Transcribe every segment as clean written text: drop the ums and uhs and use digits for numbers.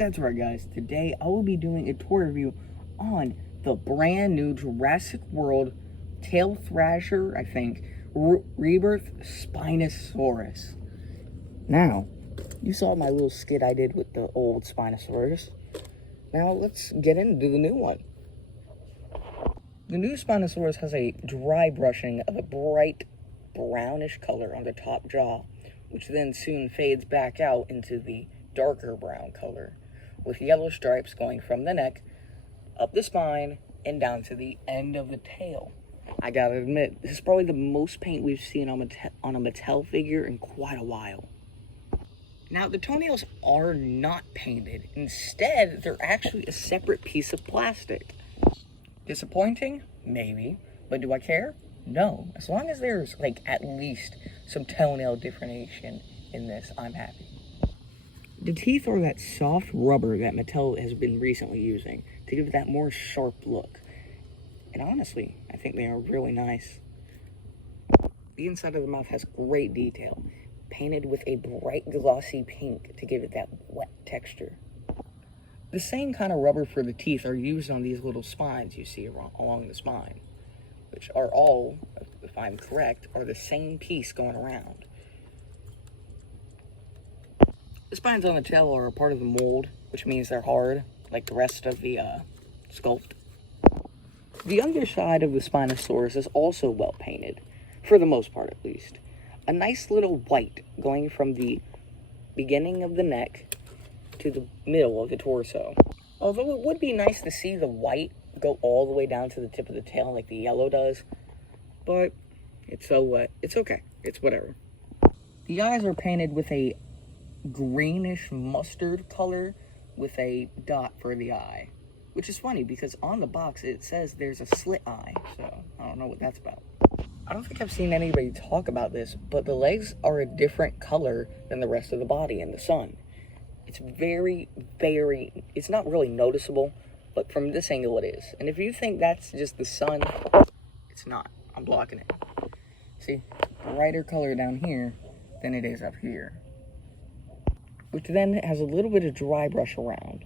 That's right, guys. Today I will be doing a tour review on the brand new Jurassic World Tail Thrasher, I think, Rebirth Spinosaurus. Now, you saw my little skit I did with the old Spinosaurus. Now let's get into the new one. The new Spinosaurus has a dry brushing of a bright brownish color on the top jaw, which then soon fades back out into the darker brown color, with yellow stripes going from the neck, up the spine, and down to the end of the tail. I gotta admit, this is probably the most paint we've seen on a Mattel figure in quite a while. Now, the toenails are not painted. Instead, they're actually a separate piece of plastic. Disappointing? Maybe. But do I care? No. As long as there's, at least some toenail differentiation in this, I'm happy. The teeth are that soft rubber that Mattel has been recently using to give it that more sharp look. And honestly, I think they are really nice. The inside of the mouth has great detail, painted with a bright glossy pink to give it that wet texture. The same kind of rubber for the teeth are used on these little spines you see along the spine, which are all, if I'm correct, are the same piece going around. The spines on the tail are a part of the mold, which means they're hard, like the rest of the sculpt. The underside of the Spinosaurus is also well painted, for the most part at least. A nice little white going from the beginning of the neck to the middle of the torso. Although it would be nice to see the white go all the way down to the tip of the tail like the yellow does, but it's okay. It's whatever. The eyes are painted with a greenish mustard color with a dot for the eye, which is funny because on the box it says there's a slit eye, so I don't know what that's about. I don't think I've seen anybody talk about this, but the legs are a different color than the rest of the body in the sun. It's it's not really noticeable, but from this angle it is. And if you think that's just the sun, it's not. I'm blocking it. See, brighter color down here than it is up here, which then has a little bit of dry brush around.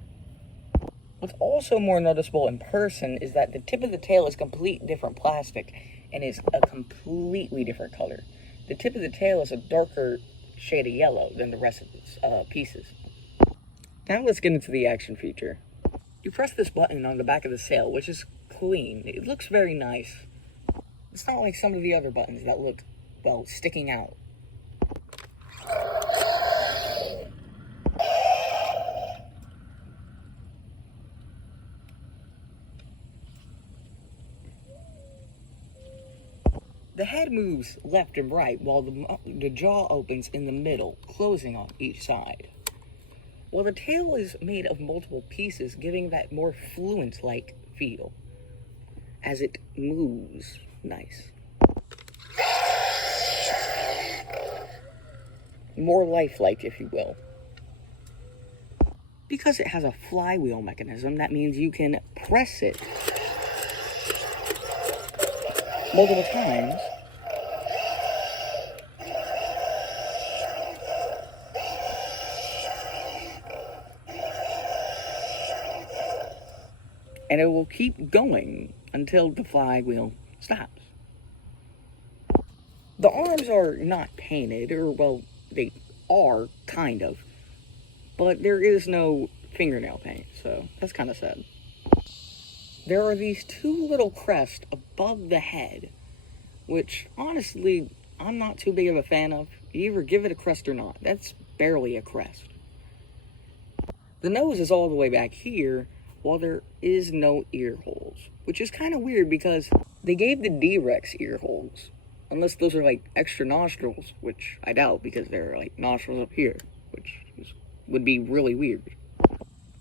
What's also more noticeable in person is that the tip of the tail is complete different plastic and is a completely different color. The tip of the tail is a darker shade of yellow than the rest of its pieces. Now let's get into the action feature. You press this button on the back of the sail, which is clean. It looks very nice. It's not like some of the other buttons that look, well, sticking out. The head moves left and right while the jaw opens in the middle, closing on each side. While the tail is made of multiple pieces, giving that more fluent-like feel as it moves. Nice. More lifelike, if you will. Because it has a flywheel mechanism, that means you can press it multiple times and it will keep going until the flywheel stops. The arms are not painted, or well, they are, kind of, but there is no fingernail paint, so that's kind of sad. There are these two little crests above the head, which, honestly, I'm not too big of a fan of. You either give it a crest or not. That's barely a crest. The nose is all the way back here, while there is no ear holes, which is kind of weird because they gave the D-Rex ear holes, unless those are, extra nostrils, which I doubt because they're, nostrils up here, which would be really weird.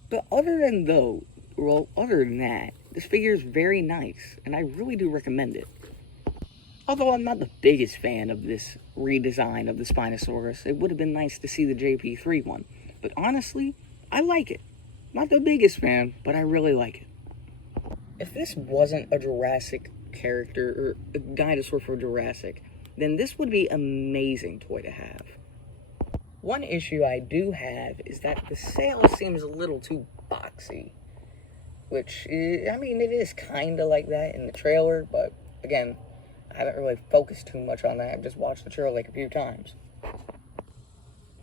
But other than that, this figure is very nice, and I really do recommend it. Although I'm not the biggest fan of this redesign of the Spinosaurus, it would have been nice to see the JP3 one. But honestly, I like it. Not the biggest fan, but I really like it. If this wasn't a Jurassic character, or a dinosaur for Jurassic, then this would be an amazing toy to have. One issue I do have is that the sail seems a little too boxy. Which, I mean, it is kind of like that in the trailer, but again, I haven't really focused too much on that. I've just watched the trailer like a few times.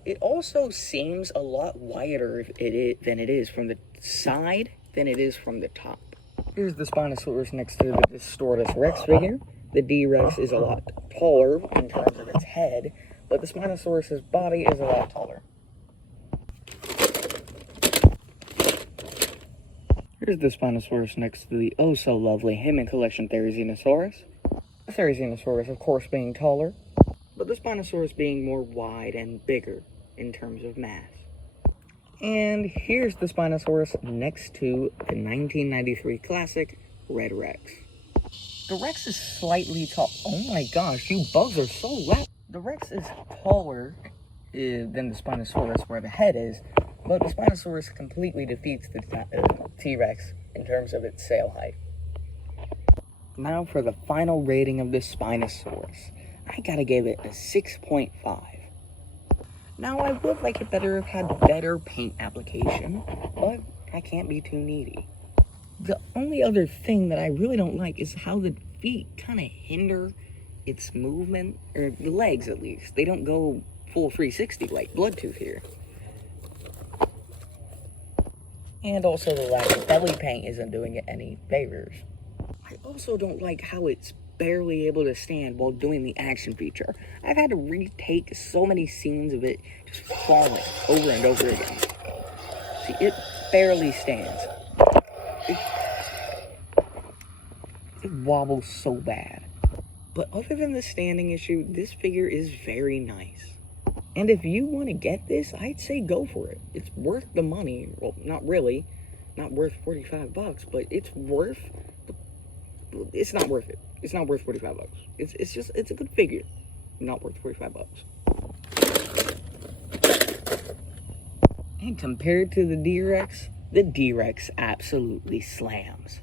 It also seems a lot wider than it is from the side than it is from the top. Here's the Spinosaurus next to the Distortus Rex figure. The D-Rex is a lot taller in terms of its head, but the Spinosaurus's body is a lot taller. Here's the Spinosaurus next to the oh-so-lovely Hammond Collection Therizinosaurus. The Therizinosaurus, of course, being taller, but the Spinosaurus being more wide and bigger in terms of mass. And here's the Spinosaurus next to the 1993 classic Red Rex. The Rex is slightly tall. Oh my gosh, you bugs are so loud. The Rex is taller than the Spinosaurus where the head is, but the Spinosaurus completely defeats the T-Rex in terms of its sail height. Now for the final rating of this Spinosaurus. I gotta give it a 6.5. Now I would like it better if it had better paint application, but I can't be too needy. The only other thing that I really don't like is how the feet kind of hinder its movement, or the legs at least. They don't go full 360 like Bloodtooth here. And also the lack of belly paint isn't doing it any favors. I also don't like how it's barely able to stand while doing the action feature. I've had to retake so many scenes of it just falling over and over again. See, it barely stands. It wobbles so bad. But other than the standing issue, this figure is very nice. And if you want to get this, I'd say go for it. It's worth the money. Well, not really. Not worth 45 bucks, but it's worth... It's not worth it. It's not worth 45 bucks. It's a good figure. Not worth 45 bucks. And compared to the D-Rex absolutely slams.